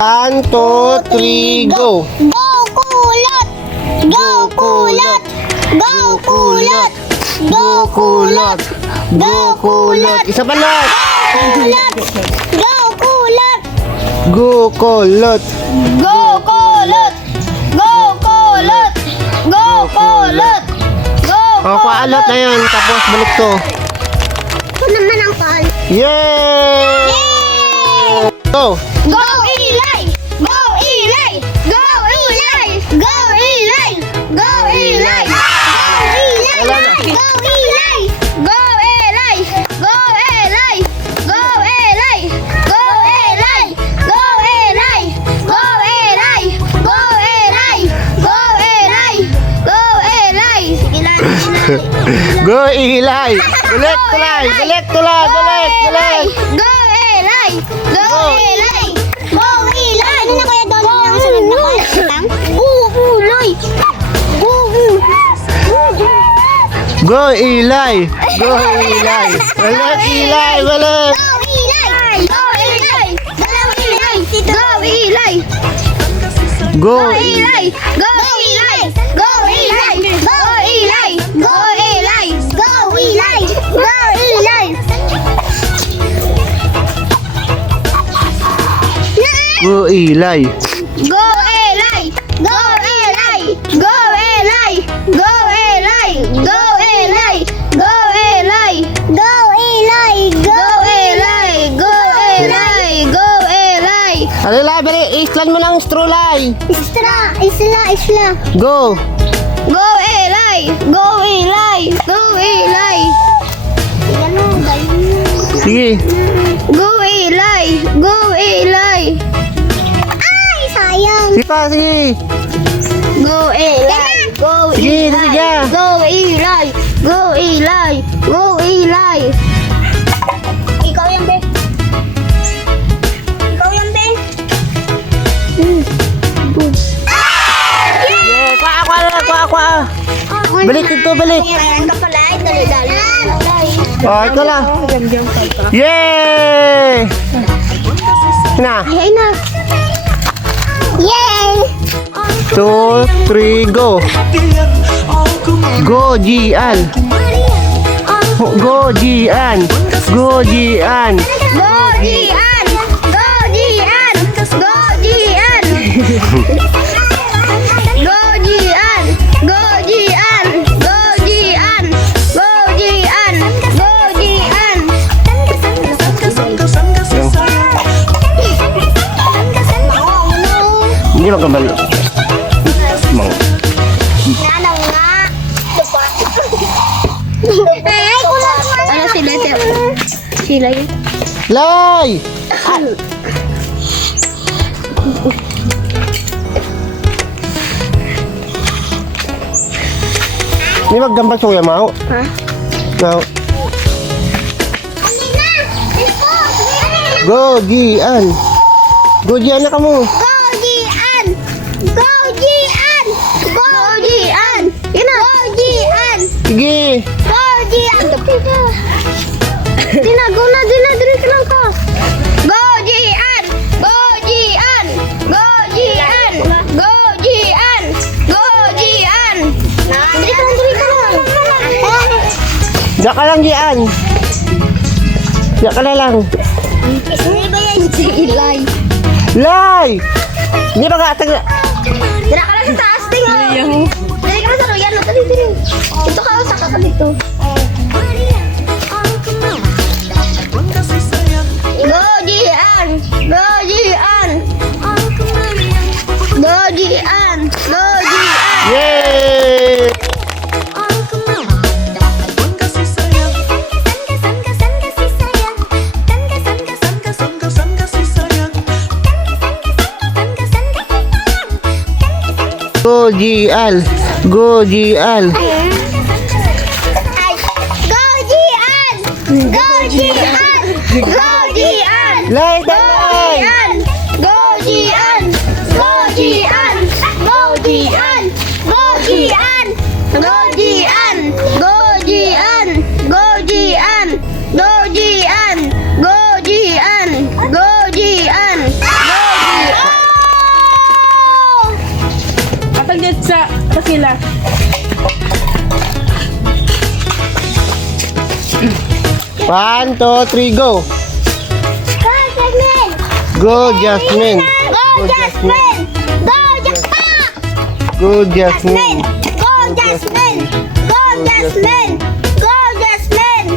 1, 2, 3, go! Go kulot! Go kulot! Go kulot! Go kulot! Go kulot! Isa pa lang! Kulot! Go kulot! Go kulot! Go kulot! Go kulot! Go kulot! Go O, paalot na yun. Tapos balik to. Ito naman ang call. Yay! Go! Go Eli! Go Eli! Go Eli! Go Eli! Go Eli! Go Eli! Wala na. Go Eli! Go Eli! Go Eli! Go Eli! Go Eli! Go Eli! Go Eli! Go Eli! Go Eli! Go Eli! Sige lang. Go, Eli! Balik, tulay! Balik, tulay! Balik, balik! Go Eli! Go Eli! Go Eli! Ano na kaya doon ang sunod na kaya? Ulay! Go, Eli! Go, Eli! Balik, Eli! Balik! Go Eli! Go Eli! Go Eli! Go Eli! Go! Go Eli! Go Eli! Go Eli! Go Eli! Go Eli! Go Eli! Go Eli! Go, Eli! Go Eli! Go Eli! Go Eli! Go Eli! Go Eli! Go Eli! Go Eli! Go Eli! Go Eli! Go Eli! Alila, balik! Islan mo ng strulay! Isla! Go! Go Eli! Go Eli! Go Eli! Sige! Go Eli! Go Eli! Ay, sayang! Sige pa, sige! Go Eli! Go Sige, Eli! sige. Go Eli! Go Eli! Go Eli! Ikaw yan, Ben. Ikaw yan, Ben. Yeah! Kwa! Balik dito, balik! Ayan ka pala, ay dali-dali. Oh, ito lang! Yay! Na! Ay na. Yay! 2, 3, go! Go, Gian! Go, Gian! Go, Gian! Go Gian! Go Gian! Go Gian! Go Gian! Go Gian! Go Gian! Go Gian! Go Gian! Hindi magkabal. Mang. Nanaw nga. Ano sila? Sila yun. Lay! Hindi maggambal suya, Mau. Ha? Mau. Go, Gian! Go, Gian na ka mo. Go Gian! Go Gian! Go Gian! Yun na! Go Gian! Sige! Go Gian! Dina ka lang ka! Go Gian! Go Gian! Go Gian! Go Gian! Go Gian! Diri ka lang! Diyan ka lang, Gian! Diyan ka na lang. Hindi ba yan si Eli? Lay! Hindi ba ka Dira ka lang sa taas, tingo! Diri ka lang sa luyan, dali. Ito ka, saka ka dito. Go Gian! Go Gian! Go Gian! Go Gian! Yay! Go, Gian! Go, Gian! Ay, Go Gian! Go Gian! Go Gian! Lay, Go dalay! Gian! Go Gian! Go Gian! Go Gian! Go Gian! Go Gian! Go Gian! Go Gian! Go Gian! Go Gian! Go Gian! Go Gian! sila. One, two, three, go. Go, Jasmine. Go, Jasmine. Go, Jasmine. Go, Jasmine. Go, Jasmine. Go, Jasmine. Go, Jasmine.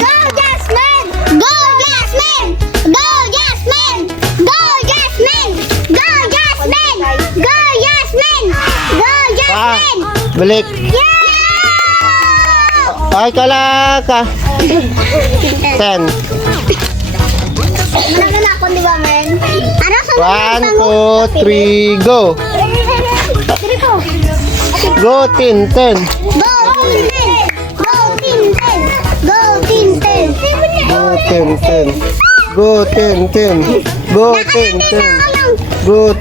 Go, Jasmine. Go, Jasmine. Go, Jasmine. Go, Jasmine. Go, Jasmine. Go, Jasmine. Go, Pa, Jasmine. balik. Yeah! Ay, kalaka. 10. Mananggan ako, di ba, men? Ano sa One, two, three, go. Dili ko. Go, Tin, 10. Go, Tintin! Go, Tintin! Go, Tintin! Go, Tin, 10. Go, Tin, 10. Go, Tin, 10. Go,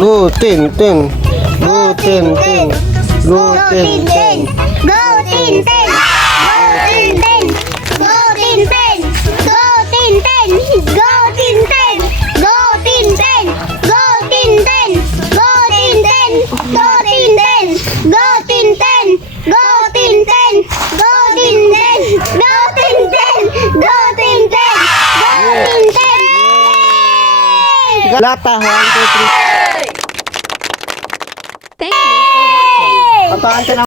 go, Tin, 10. Go, Tin, 10. Go, Tin, 10. Go, Tintin! Go, Tintin! Go, Tintin! Go, Tintin! Go, Tintin! Go, Tintin! Go, Tintin! Go, Tintin! Go, Tintin! Go, Tintin! Go, Tintin! Go, Tintin! Go, Tintin! Go, Tintin! Lata, 1, 2, 3. Thank you for watching. Pataan ka na.